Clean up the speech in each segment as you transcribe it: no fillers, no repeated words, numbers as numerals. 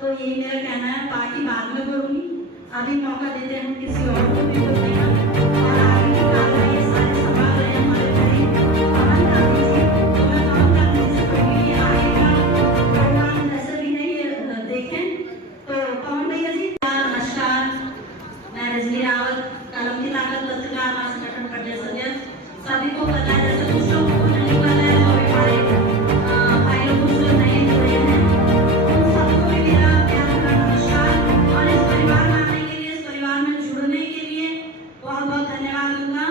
तो यही मेरा कहना है। बाकी बाद में बोलूंगी, अभी मौका देते हैं किसी और को भी बोलने का। और आगे की कार्रवाई ये सारे सवाल रहे हमारे भाई पवन गांधी जी, तो मैं पवन गांधी जी से कहूंगी आगे का प्रोग्राम ऐसे भी नहीं देखें। तो पवन भैया जी नमस्कार, मैं रजनी रावत, कलम की ताकत पत्रकार महासंगठन प्रदेश अध्यक्ष। सभी को पता है, जैसे कुछ लोग को नहीं पता है और हमारे भाई लोग कुछ लोग नहीं जुड़े हैं, उन सबको भी मेरा प्यार भरा नमस्कार। और इस परिवार में आने के लिए, इस परिवार में जुड़ने के लिए बहुत बहुत धन्यवाद दूंगा।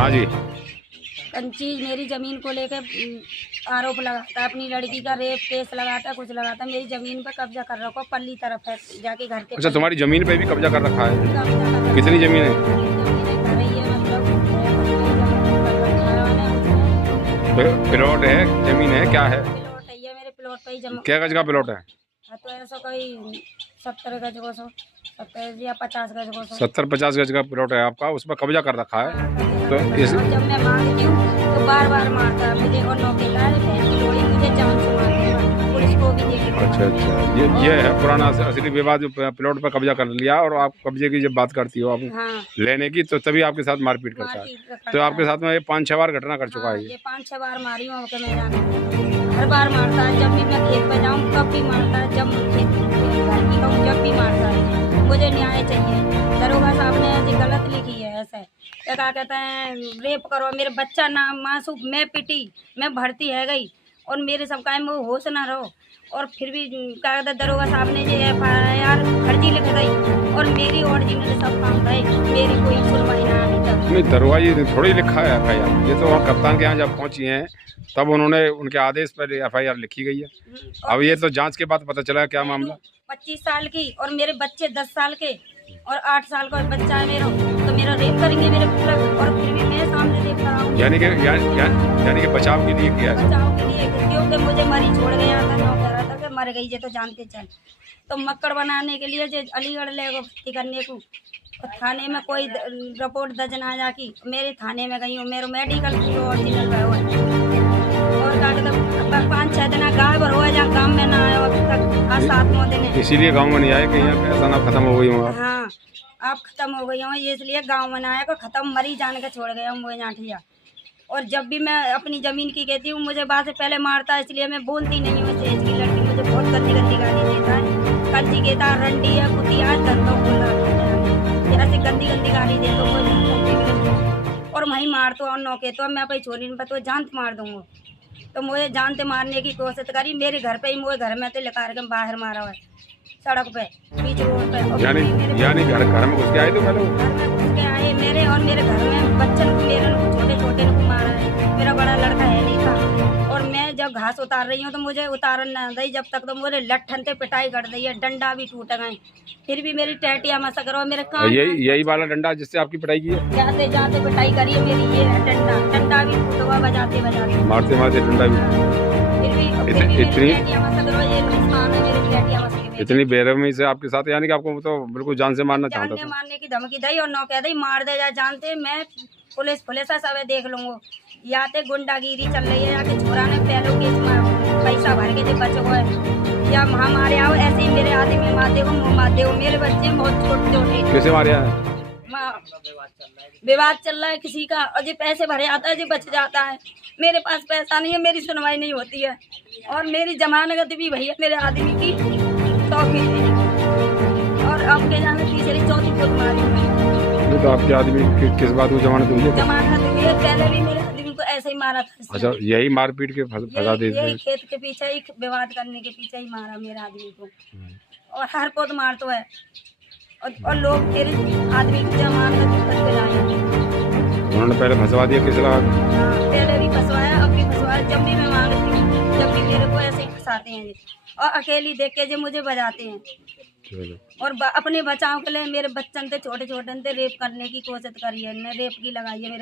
हाँ जी। कंची मेरी ज़मीन को लेकर आरोप लगाता है, अपनी लड़की का रेप केस लगाता, कुछ लगाता, मेरी ज़मीन पर कब्जा कर रखा, पल्ली तरफ है जाके घर के। अच्छा, तुम्हारी ज़मीन पे भी कब्जा कर रखा है? कब्जा कर रखा। कितनी ज़मीन है? घर ही है, मतलब प्लॉट है, ज़मीन है, क्या है? प्लॉट है, ये मेरे प्लॉट पे ही जमा। क्या गज का प्लॉट है? तो ऐसा कोई 70 गज को 70 या 50 गज को 70-50 गज का प्लॉट है आपका, उस पर कब्जा कर रखा है। तो इस और जब मैं मांगती हूँ तो बार बार मारता है मुझे, और नौकेला है, बहन की लोड़ी मुझे जान से मारता, पुलिस को भी देख। अच्छा, ये है पुराना असली विवाद, जो प्लॉट पर कब्जा कर लिया, और आप कब्जे की जब बात करती हो आप लेने की, तो तभी आपके साथ मारपीट करता है। तो आपके साथ में ये 5-6 बार घटना कर चुका है। ये 5-6 बार मारी हूँ मैं जाने, हर बार मारता है, जब भी मैं खेत पे जाऊँ तब भी मारता है, जब खेत घर की कहूँ जब भी मारता है। मुझे न्याय चाहिए। दरोगा साहब ने ऐसी गलत लिखी है, ऐसे क्या कहते हैं, रेप करो, मेरे बच्चा ना मासूम, मैं पिटी, मैं भर्ती है गई, और मेरे सब का में होश ना रहो, और फिर भी क्या कहते हैं, दरोगा साहब ने ये FIR फर्जी लिख गई, और मेरी ओरिजिनल सब काम गए, मेरी कोई सुनवाई ना अभी तक। नहीं, दरोगा ये थोड़ी लिखा है FIR, ये तो कप्तान के यहाँ जब पहुँची हैं तब उन्होंने उनके आदेश पर FIR लिखी गई है। अब ये तो जांच के बाद पता चला क्या मामला। 25 साल की, और मेरे बच्चे 10 साल के और 8 साल का बच्चा है मेरा, तो मेरा रेप करेंगे मेरे पुत्र, और फिर भी मैं सामने देख रहा हूँ। यानी कि बचाव के लिए किया है। बचाव के लिए, क्योंकि मुझे मरी छोड़ गया था, नौ कह रहा था कि मर गई जे, तो जानते चल, तो मक्कड़ बनाने के लिए जो अलीगढ़ ले भर्ती करने को, तो थाने में कोई रिपोर्ट दर्ज ना जाकी, मेरे थाने में गई हूँ, मेरे मेडिकल ओरिजिनल है, और 5-6 दिन गायब हो गया, जहाँ काम में ना आया अभी तक, आज 7-9 दिन है। इसीलिए गांव में नहीं आए कि यहाँ ऐसा ना खत्म हो गई हूँ। हाँ, आप खत्म हो गई हूँ, ये इसलिए गांव में ना आया को खत्म, मरी जान के छोड़ गया हूँ वो जाठिया। और जब भी मैं अपनी ज़मीन की कहती हूँ, मुझे बात से पहले मारता है, इसलिए मैं बोलती नहीं हूँ। सेज की लड़की मुझे बहुत गंदी गंदी गाली देता है, कंची कहता है, रंडी है, कुतिया है, धंधा बोल रहा, ऐसी गंदी गंदी गाली दे तो और वहीं मार तो, और नौके तो मैं अपनी छोरी पर तो जानत मार दूंगा, तो मुझे जानते मारने की कोशिश करी, मेरे घर पे ही, मुझे घर में तो लेकर के बाहर मारा हुआ है, सड़क पे, बीच रोड पे। यानी घर में घुस के आए? तो पहले घर में घुस के आए मेरे, और मेरे घर में बच्चन को, मेरे को छोटे छोटे को मारा है, मेरा बड़ा लड़का है नहीं था, और मैं जब घास उतार रही हूँ तो मुझे उतारन ना दी, जब तक तो मुझे लट्ठन से पिटाई कर दी है, डंडा भी टूट गए, फिर भी मेरी टैटिया मसा करो, मेरे कान, यही वाला डंडा जिससे आपकी पिटाई की है? जाते जाते पिटाई करी है मेरी, ये है डंडा भी टूट हुआ, बजाते बजाते, मारते मारते डंडा भी। इतनी बेरहमी से आपके साथ, यानी कि आपको तो बिल्कुल जान से मारना चाहता था? मारने की धमकी दी, और नौ कह दी मार दे जा, जानते मैं पुलिस सब देख लूंगा, या तो गुंडागिरी चल रही है, या कि छोरा ने पहले केस पैसा भर के जो बच गए, या हमारे आओ ऐसे ही मेरे आदमी मारते हो, मेरे बच्चे बहुत छोटे छोटे। कैसे मारे हैं? विवाद चल रहा है किसी का, और जो पैसे भरे आता है जो बच जाता है, मेरे पास पैसा नहीं है, मेरी सुनवाई नहीं होती है, और मेरी जमानत भी भैया मेरे आदमी की 100 की थी, और अब के जाने तीसरी चौथी खुद मारी है। तो आपके आदमी किस बात को जमानत हुई है? जमानत हुई है, पहले भी मेरे आदमी को ऐसे ही मारा था। अच्छा, यही मारपीट के फंसा दे? यही खेत के पीछे ही, विवाद करने के पीछे ही मारा मेरे आदमी को, और हर पोत मार तो है, और लोग फिर आदमी की जमानत करके लाए, उन्होंने पहले फंसवा दिया, किस लगा? पहले भी फंसवाया, अब भी फंसवाया, जब भी मैं मांगती हूँ, जब भी मेरे को ऐसे ही फंसाते हैं, और अकेली देख के जो मुझे बजाते हैं, और अपने बचाव के लिए मेरे बच्चन थे छोटे छोटे थे, रेप करने की कोशिश करी है, रेप की लगाई है मेरे